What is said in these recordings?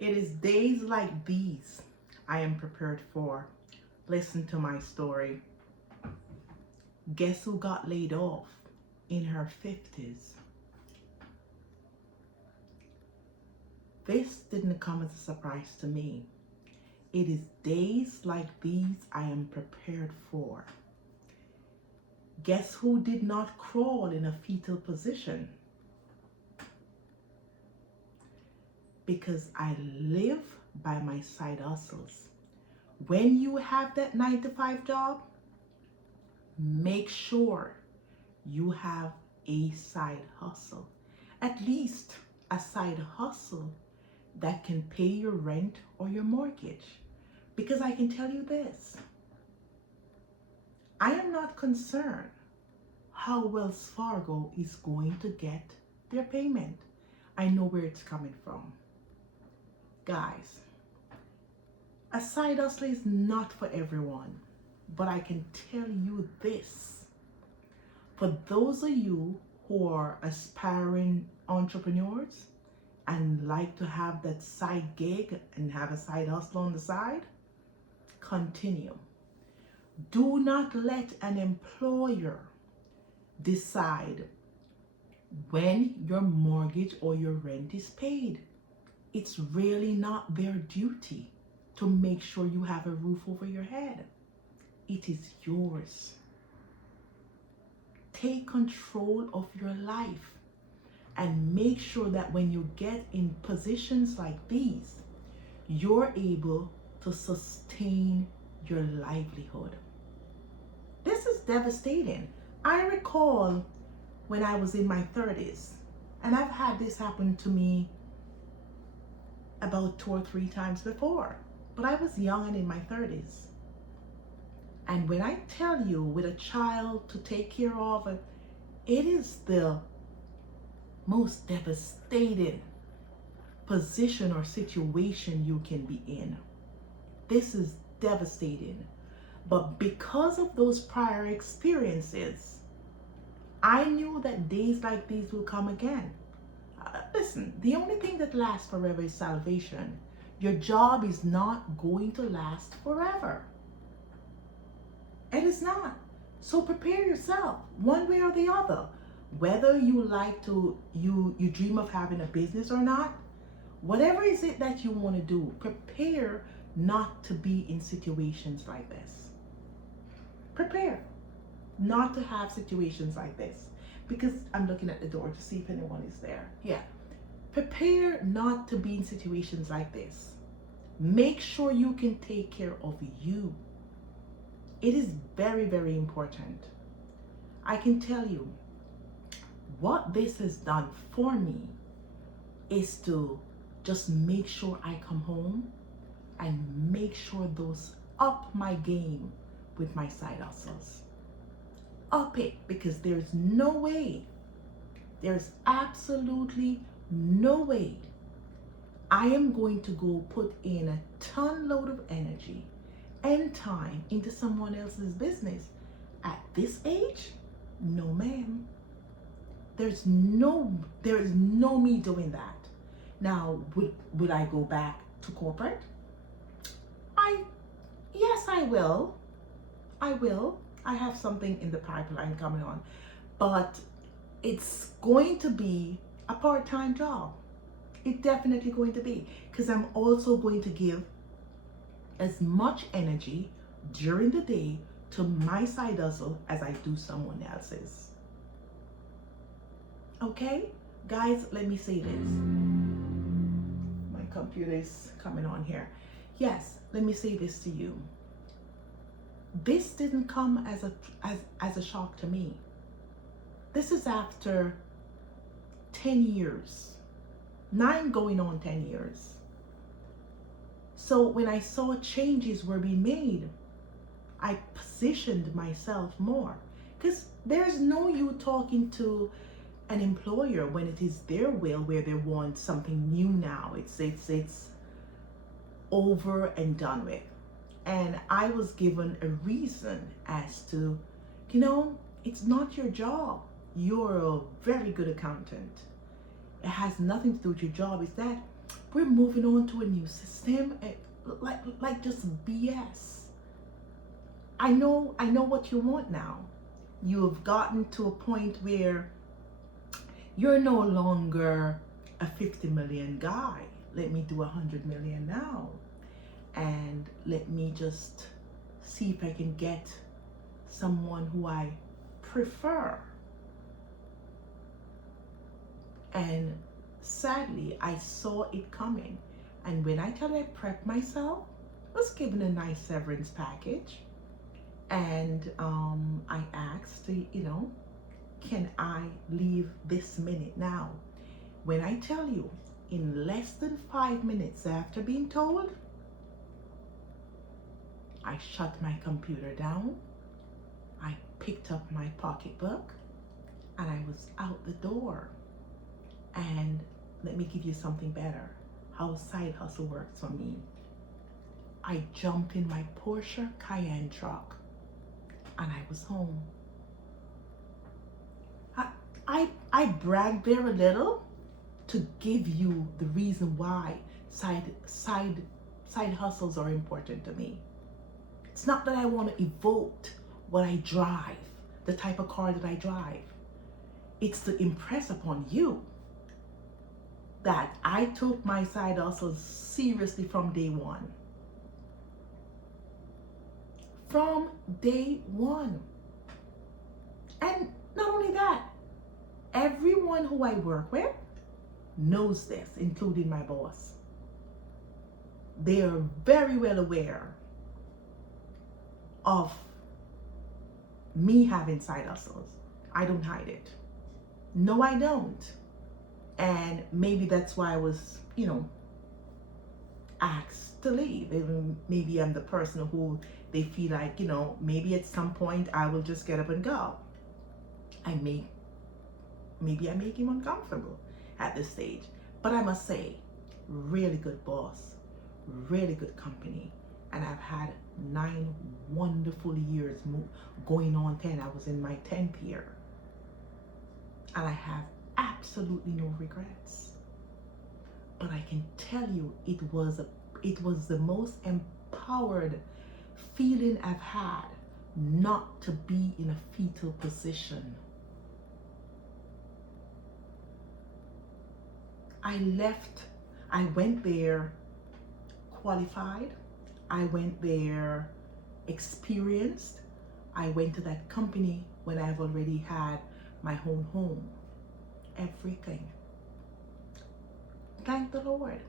It is days like these I am prepared for. Listen to my story. Guess who got laid off in her 50s? This didn't come as a surprise to me. It is days like these I am prepared for. Guess who did not crawl in a fetal position? Because I live by my side hustles. When you have that 9 to 5 job, make sure you have a side hustle. At least a side hustle that can pay your rent or your mortgage. Because I can tell you this, I am not concerned how Wells Fargo is going to get their payment. I know where it's coming from. Guys, a side hustle is not for everyone, but I can tell you this. For those of you who are aspiring entrepreneurs and like to have that side gig and have a side hustle on the side, continue. Do not let an employer decide when your mortgage or your rent is paid. It's really not their duty to make sure you have a roof over your head. It is yours. Take control of your life and make sure that when you get in positions like these, you're able to sustain your livelihood. This is devastating. I recall when I was in my 30s, and I've had this happen to me about 2 or 3 times before, but I was young and in my 30s. And when I tell you, with a child to take care of, it is the most devastating position or situation you can be in. This is devastating. But because of those prior experiences, I knew that days like these will come again. Listen, the only thing that lasts forever is salvation. Your job is not going to last forever. It is not. So prepare yourself one way or the other. Whether you like to, you dream of having a business or not, whatever is it that you want to do, prepare not to be in situations like this. Prepare not to have situations like this. Because I'm looking at the door to see if anyone is there. Yeah. Prepare not to be in situations like this. Make sure you can take care of you. It is very, very important. I can tell you, what this has done for me is to just make sure I come home and make sure those up my game with my side hustles. Up it, because there's absolutely no way I am going to go put in a ton load of energy and time into someone else's business at this age. No, ma'am. There's no me doing that. Now, would I go back to corporate? Yes, I will. I have something in the pipeline coming on, but it's going to be a part-time job. It's definitely going to be, because I'm also going to give as much energy during the day to my side hustle as I do someone else's. Okay, guys, let me say this. My computer is coming on here. Yes, let me say this to you. This didn't come as a shock to me. This is after 10 years, 9 going on 10 years. So when I saw changes were being made, I positioned myself more, because there's no you talking to an employer when it is their will, where they want something new now. It's over and done with. And I was given a reason as to, it's not your job. You're a very good accountant. It has nothing to do with your job. It's that We're moving on to a new system, like just BS. I know what you want now. You have gotten to a point where you're no longer a 50 million guy. Let me do 100 million now. And let me just see if I can get someone who I prefer. And sadly, I saw it coming. And when I tell you I prepped myself, I was given a nice severance package. And I asked, can I leave this minute now? When I tell you, in less than 5 minutes after being told, I shut my computer down, I picked up my pocketbook, and I was out the door. And let me give you something better. How a side hustle works for me. I jumped in my Porsche Cayenne truck and I was home. I bragged there a little to give you the reason why side hustles are important to me. It's not that I want to evoke what I drive, the type of car that I drive. It's to impress upon you that I took my side hustles seriously from day one. From day one. And not only that, everyone who I work with knows this, including my boss. They are very well aware of me having side hustles. I don't hide it. No, I don't. And maybe that's why I was, asked to leave. Maybe I'm the person who they feel like, maybe at some point I will just get up and go. Maybe I make him uncomfortable at this stage. But I must say, really good boss, really good company. And I've had 9 wonderful years, going on 10. I was in my 10th year. And I have absolutely no regrets. But I can tell you, it was the most empowered feeling I've had not to be in a fetal position. I went there qualified. I went there experienced. I went to that company when I've already had my own home. Everything. Thank the Lord.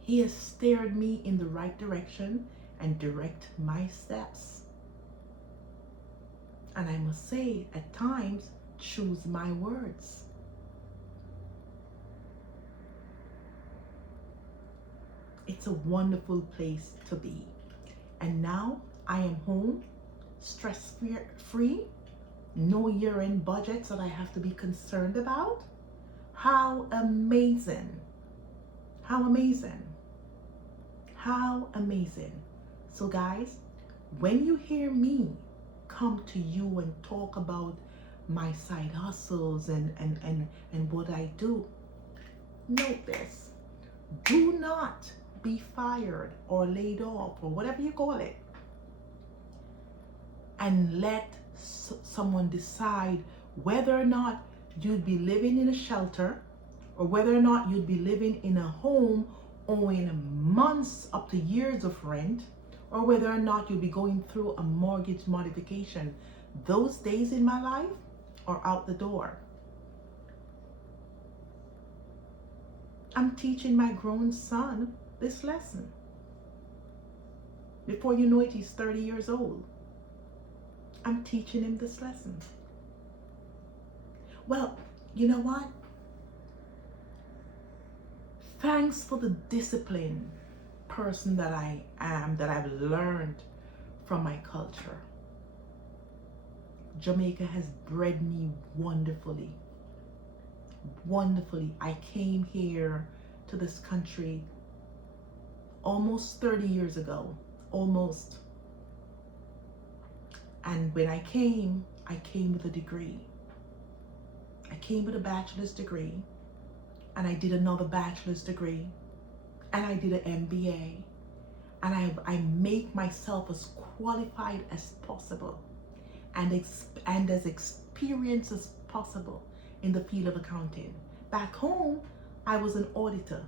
He has steered me in the right direction and direct my steps. And I must say, at times, choose my words. It's a wonderful place to be. And now I am home, stress-free, no year-end budgets that I have to be concerned about. How amazing. How amazing. How amazing. So guys, when you hear me come to you and talk about my side hustles and what I do, note this. Do not be fired or laid off or whatever you call it and let someone decide whether or not you'd be living in a shelter or whether or not you'd be living in a home owing months up to years of rent, or whether or not you'll be going through a mortgage modification. Those days in my life are out the door. I'm teaching my grown son this lesson. Before you know it, he's 30 years old. I'm teaching him this lesson. Well, you know what? Thanks for the disciplined person that I am, that I've learned from my culture. Jamaica has bred me wonderfully. Wonderfully. I came here to this country almost 30 years ago. Almost. And when I came with a degree. I came with a bachelor's degree. and I did another bachelor's degree, and I did an MBA, and I make myself as qualified as possible and as experienced as possible in the field of accounting. Back home, I was an auditor.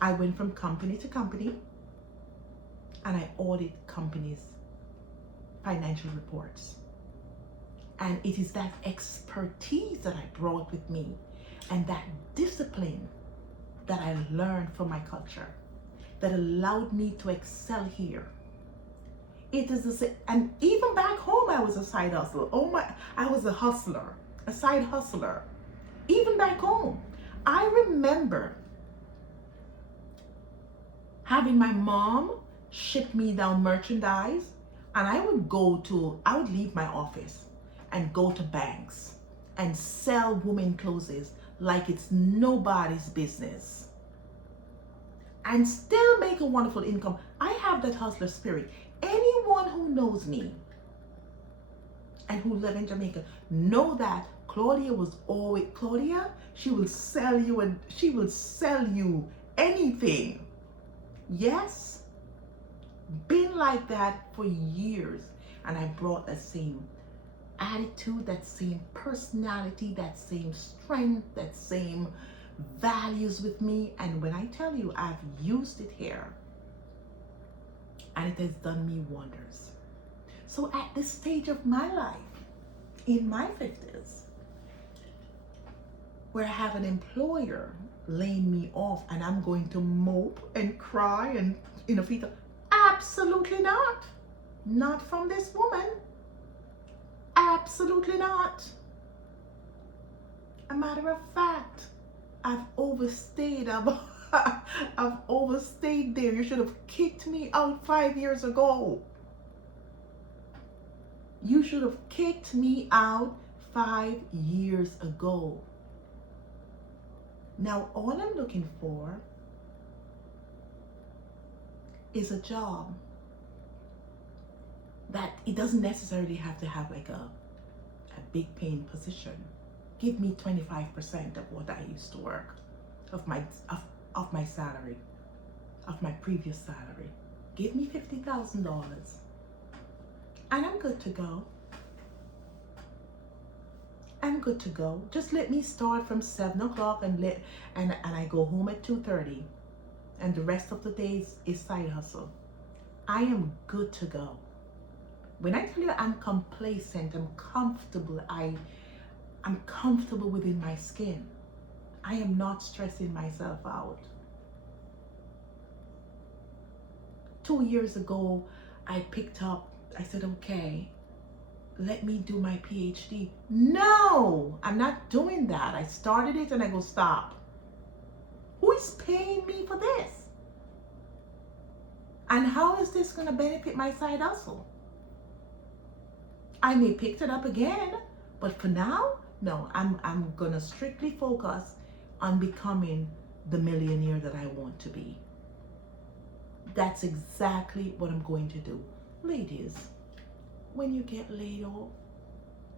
I went from company to company, and I audit companies' financial reports. And it is that expertise that I brought with me and that discipline that I learned from my culture that allowed me to excel here. It is the same, and even back home, I was a side hustler. I was a hustler, a side hustler. Even back home, I remember having my mom ship me down merchandise, and I would leave my office and go to banks and sell women clothes like it's nobody's business and still make a wonderful income. I have that hustler spirit. Anyone who knows me and who live in Jamaica know that Claudia, she will sell you, and she will sell you anything. Yes, been like that for years, and I brought that same attitude, that same personality, that same strength, that same values with me. And when I tell you, I've used it here, and it has done me wonders. So at this stage of my life, in my 50s, where I have an employer laying me off and I'm going to mope and cry and feel, absolutely not. Not from this woman. Absolutely not. A matter of fact, I've overstayed. I've overstayed there. You should have kicked me out 5 years ago. You should have kicked me out 5 years ago. Now, all I'm looking for is a job that it doesn't necessarily have to have like a big paying position. Give me 25% of what I used to work, of my salary, of my previous salary. Give me $50,000, and I'm good to go. I'm good to go. Just let me start from 7 o'clock and I go home at 2:30, and the rest of the days is side hustle. I am good to go. When I tell you I'm complacent, I'm comfortable, I'm comfortable within my skin. I am not stressing myself out. 2 years ago, I said, okay, let me do my PhD. No, I'm not doing that. I started it and I go, stop. Who is paying me for this? And how is this going to benefit my side hustle? I may pick it up again, but for now, no, I'm going to strictly focus on becoming the millionaire that I want to be. That's exactly what I'm going to do. Ladies, when you get laid off,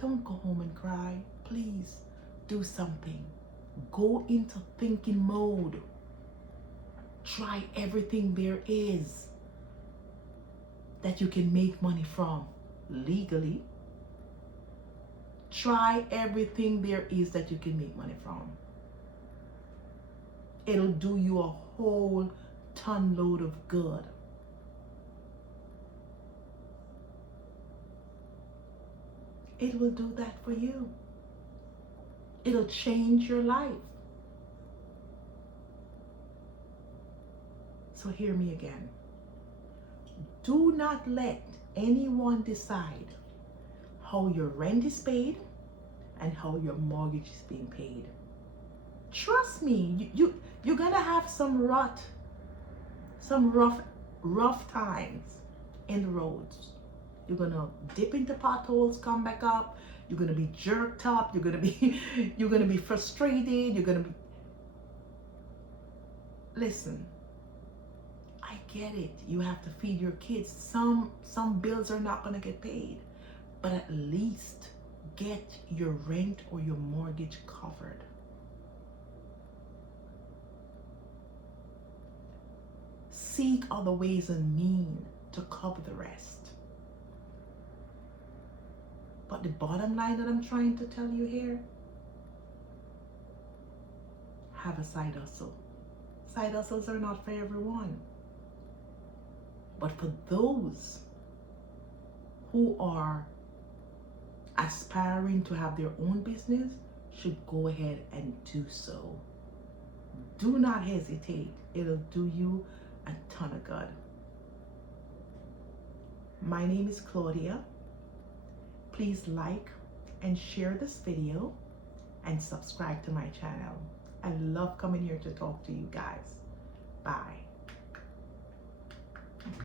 don't go home and cry. Please do something. Go into thinking mode. Try everything there is that you can make money from legally. Try everything there is that you can make money from. It'll do you a whole ton load of good. It will do that for you. It'll change your life. So hear me again. Do not let anyone decide how your rent is paid and how your mortgage is being paid. Trust me, you're gonna have some rough times in the roads. You're gonna dip into potholes, come back up. You're gonna be jerked up. You're gonna be frustrated. Listen, I get it. You have to feed your kids. Some bills are not gonna get paid, but at least get your rent or your mortgage covered. Seek other ways and means to cover the rest. But the bottom line that I'm trying to tell you here, have a side hustle. Side hustles are not for everyone. But for those who are aspiring to have their own business, should go ahead and do so. Do not hesitate. It'll do you a ton of good. My name is Claudia. Please like and share this video and subscribe to my channel. I love coming here to talk to you guys. Bye.